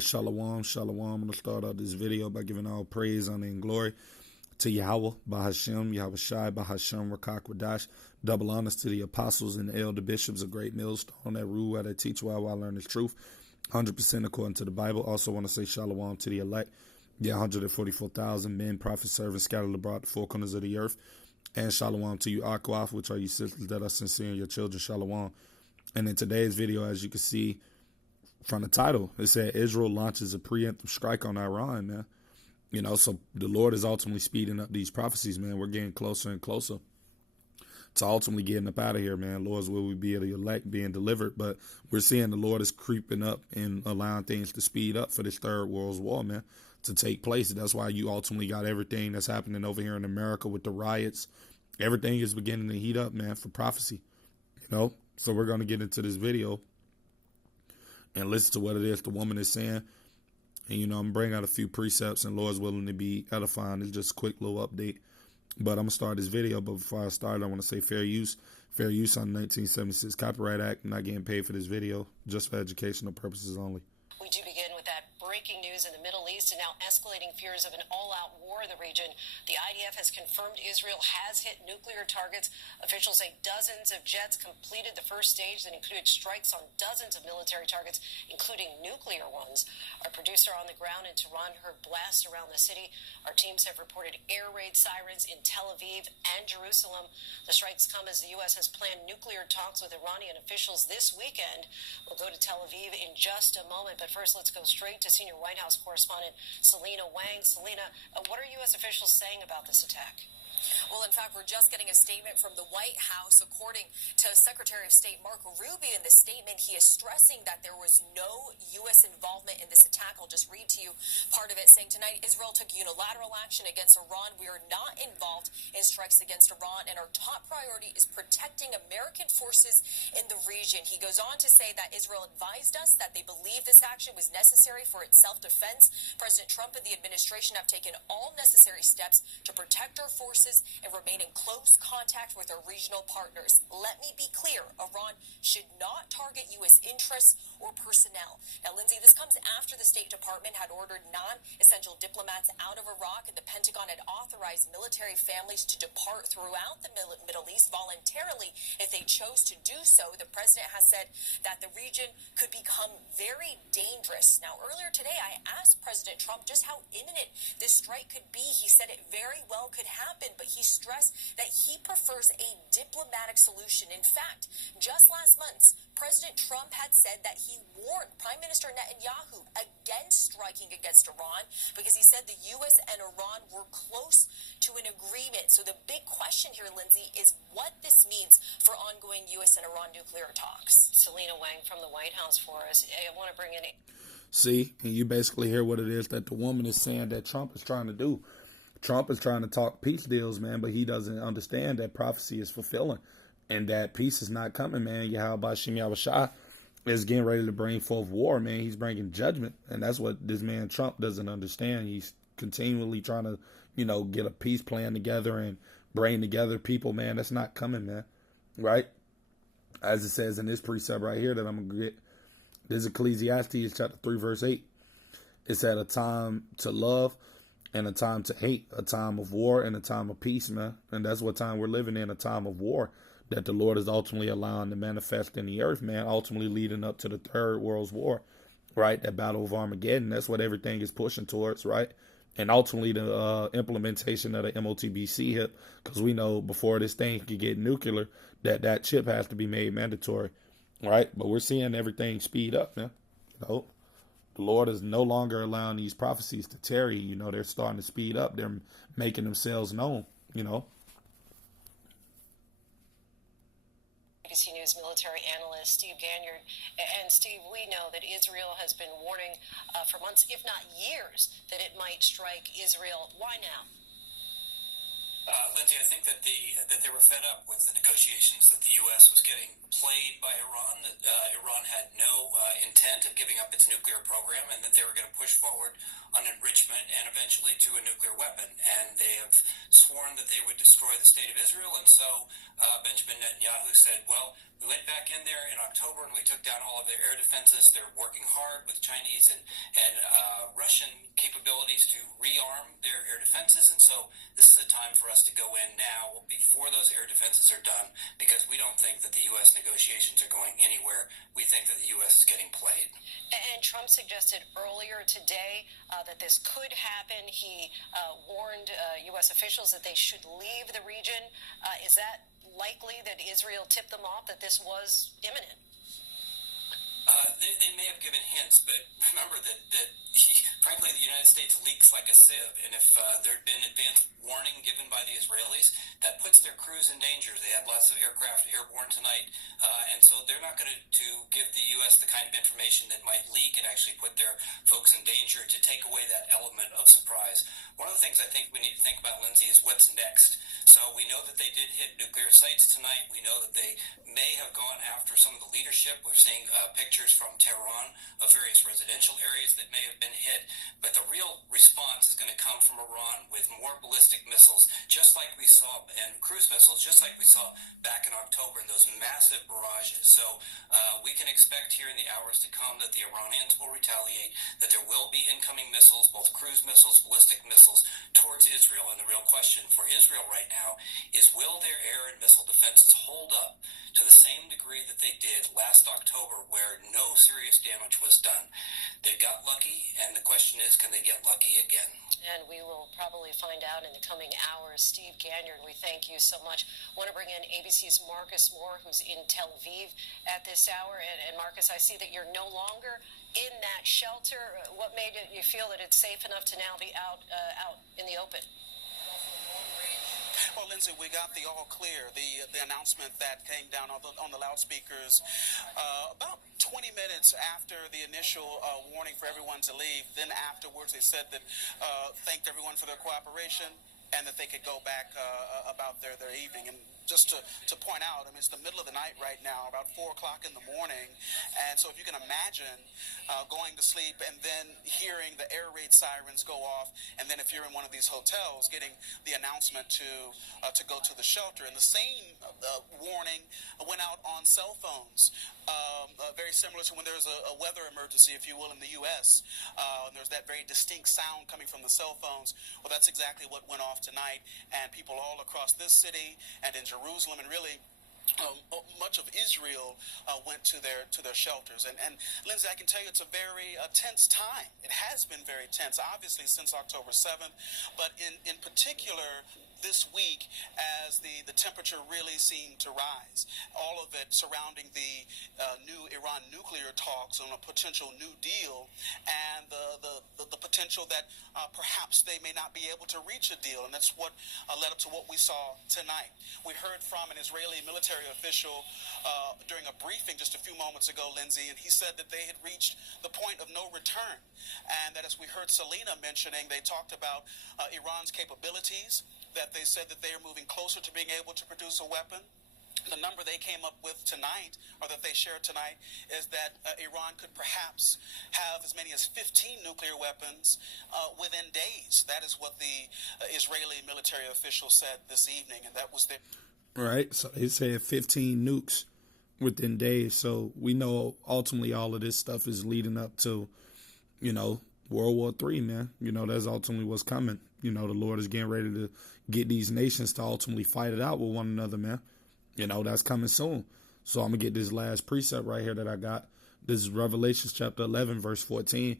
Shalom, shalom. I'm going to start out this video by giving all praise, honor, and glory to Yahweh, Bahashem, Yahweh Shai, Bahashem, Rakak, Wadash. Double honors to the apostles and the elder bishops of Great Millstone that rule where they teach while I learn the truth, 100% according to the Bible. Also want to say shalom to the elect, 144,000 men, prophets, servants scattered abroad the four corners of the earth. And shalom to you, Akwaf, which are you sisters that are sincere and your children, shalom. And in today's video, as you can see, from the title, it said Israel launches a preemptive strike on Iran, man. You know, so the Lord is ultimately speeding up these prophecies, man. We're getting closer and closer to ultimately getting up out of here, man. Lord's will we be the elect being delivered, but we're seeing the Lord is creeping up and allowing things to speed up for this third world war, man, to take place. That's why you ultimately got everything that's happening over here in America with the riots. Everything is beginning to heat up, man, for prophecy, you know. So we're going to get into this video and listen to what it is the woman is saying. And, you know, I'm bringing out a few precepts and Lord's willing to be edifying. It's just a quick little update. But I'm going to start this video. But before I start, I want to say fair use. Fair use on the 1976 Copyright Act. I'm not getting paid for this video, just for educational purposes only. We do begin with that breaking news in the Middle East and now escalating fears of an all-out war in the region. The IDF has confirmed Israel has hit nuclear targets. Officials say dozens of jets completed the first stage that included strikes on dozens of military targets, including nuclear ones. Our producer on the ground in Tehran heard blasts around the city. Our teams have reported air raid sirens in Tel Aviv and Jerusalem. The strikes come as the U.S. has planned nuclear talks with Iranian officials this weekend. We'll go to Tel Aviv in just a moment, but first let's go straight to senior White House correspondent Selena Wang. Selena, what are U.S. officials saying about this attack? Well, in fact, we're just getting a statement from the White House. According to Secretary of State Marco Rubio, in the statement, he is stressing that there was no U.S. involvement in this attack. I'll just read to you part of it, saying tonight Israel took unilateral action against Iran. We are not involved in strikes against Iran, and our top priority is protecting American forces in the region. He goes on to say that Israel advised us that they believe this action was necessary for its self-defense. President Trump and the administration have taken all necessary steps to protect our forces and remain in close contact with our regional partners. Let me be clear, Iran should not target U.S. interests or personnel. Now, Lindsay, this comes after the State Department had ordered non-essential diplomats out of Iraq, and the Pentagon had authorized military families to depart throughout the Middle East voluntarily if they chose to do so. The president has said that the region could become very dangerous. Now, earlier today, I asked President Trump just how imminent this strike could be. He said it very well could happen, but he stressed that he prefers a diplomatic solution. In fact, just last month, President Trump had said that he warned Prime Minister Netanyahu against striking against Iran because he said the U.S. and Iran were close to an agreement. So the big question here, Lindsay, is what this means for ongoing U.S. and Iran nuclear talks. Selena Wang from the White House for us. I want to bring in See, and you basically hear what it is that the woman is saying that Trump is trying to do. Trump is trying to talk peace deals, man, but he doesn't understand that prophecy is fulfilling and that peace is not coming, man. Yahweh Shem Yahweh Shai is getting ready to bring forth war, man. He's bringing judgment, and that's what this man Trump doesn't understand. He's continually trying to, you know, get a peace plan together and bring together people, man. That's not coming, man, right? As it says in this precept right here that I'm going to get, this is Ecclesiastes chapter 3, verse 8. It's at a time to love and a time to hate, a time of war and a time of peace, man. And that's what time we're living in, a time of war that the Lord is ultimately allowing to manifest in the earth, man, ultimately leading up to the third world's war, right? That battle of Armageddon, that's what everything is pushing towards, right? And ultimately the implementation of the MOTBC hip, because we know before this thing could get nuclear, that chip has to be made mandatory, right? But we're seeing everything speed up, man. You know? The Lord is no longer allowing these prophecies to tarry. You know, they're starting to speed up. They're making themselves known, you know. ABC News military analyst Steve Ganyard. And Steve, we know that Israel has been warning for months, if not years, that it might strike Israel. Why now? Lindsay, I think that they were fed up with the negotiations that the U.S. was getting played by Iran, that Iran had no intent of giving up its nuclear program, and that they were going to push forward on enrichment and eventually to a nuclear weapon. And they have sworn that they would destroy the state of Israel. And so Benjamin Netanyahu said, well, we went back in there in October and we took down all of their air defenses. They're working hard with Chinese and Russian capabilities to rearm their air defenses. And so this is a time for us to go in now before those air defenses are done, because we don't think that the U.S. negotiations are going anywhere. We think that the U.S. is getting played. And Trump suggested earlier today that this could happen. He warned U.S. officials that they should leave the region. Is that likely that Israel tipped them off that this was imminent? They may have given hints, but remember that frankly, the United States leaks like a sieve, and if there had been advance warning given by the Israelis, that puts their crews in danger. They had lots of aircraft airborne tonight, and so they're not going to give the U.S. the kind of information that might leak and actually put their folks in danger, to take away that element of surprise. One of the things I think we need to think about, Lindsay, is what's next. So we know that they did hit nuclear sites tonight. We know that they may have gone after some of the leadership. We're seeing pictures from Tehran of various residential areas that may have been hit. But the real response is going to come from Iran with more ballistic missiles, just like we saw, and cruise missiles, just like we saw back in October in those massive barrages. So we can expect here in the hours to come that the Iranians will retaliate, that there will be incoming missiles, both cruise missiles, ballistic missiles, towards Israel. And the real question for Israel right now is, will their air and missile defenses hold up to the same degree that they did last October, where no serious damage was done? They got lucky, and the question is, can they get lucky again? And we will probably find out in the coming hours. Steve Ganyard, we thank you so much. I want to bring in ABC's Marcus Moore, who's in Tel Aviv at this hour. And Marcus, I see that you're no longer in that shelter. What made you feel that it's safe enough to now be out in the open? Well, Lindsay, we got the all clear, the announcement that came down on the loudspeakers about 20 minutes after the initial warning for everyone to leave. Then afterwards, they said that thanked everyone for their cooperation and that they could go back about their evening. And just to point out, I mean, it's the middle of the night right now, about 4 o'clock in the morning. And so if you can imagine going to sleep and then hearing the air raid sirens go off, and then if you're in one of these hotels, getting the announcement to go to the shelter. And the same warning went out on cell phones, very similar to when there's a weather emergency, if you will, in the U.S. And there's that very distinct sound coming from the cell phones. Well, that's exactly what went off tonight, and people all across this city and in Jerusalem and really much of Israel went to their shelters. And Lindsay, I can tell you it's a very tense time. It has been very tense, obviously, since October 7th, but in particular this week as the temperature really seemed to rise. All of it surrounding the new Iran nuclear talks on a potential new deal, and the potential that perhaps they may not be able to reach a deal. And that's what led up to what we saw tonight. We heard from an Israeli military official during a briefing just a few moments ago, Lindsay, and he said that they had reached the point of no return, and that, as we heard Selena mentioning, they talked about Iran's capabilities, that they said that they are moving closer to being able to produce a weapon. The number they came up with tonight, or that they shared tonight, is that Iran could perhaps have as many as 15 nuclear weapons within days. That is what the Israeli military official said this evening, and that was their... Right, so they said 15 nukes within days. So we know ultimately all of this stuff is leading up to, World War III, man. That's ultimately what's coming. The Lord is getting ready to get these nations to ultimately fight it out with one another, man. That's coming soon. So I'm going to get this last precept right here that I got. This is Revelation chapter 11, verse 14.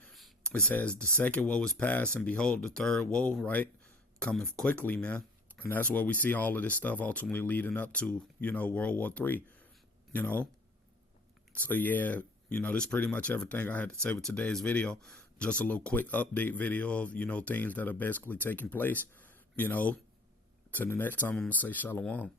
It says, the second woe is past, and behold, the third woe, right, coming quickly, man. And that's where we see all of this stuff ultimately leading up to, World War III, So, yeah, this is pretty much everything I had to say with today's video. Just a little quick update video of, things that are basically taking place, Till the next time, I'm going to say shalom.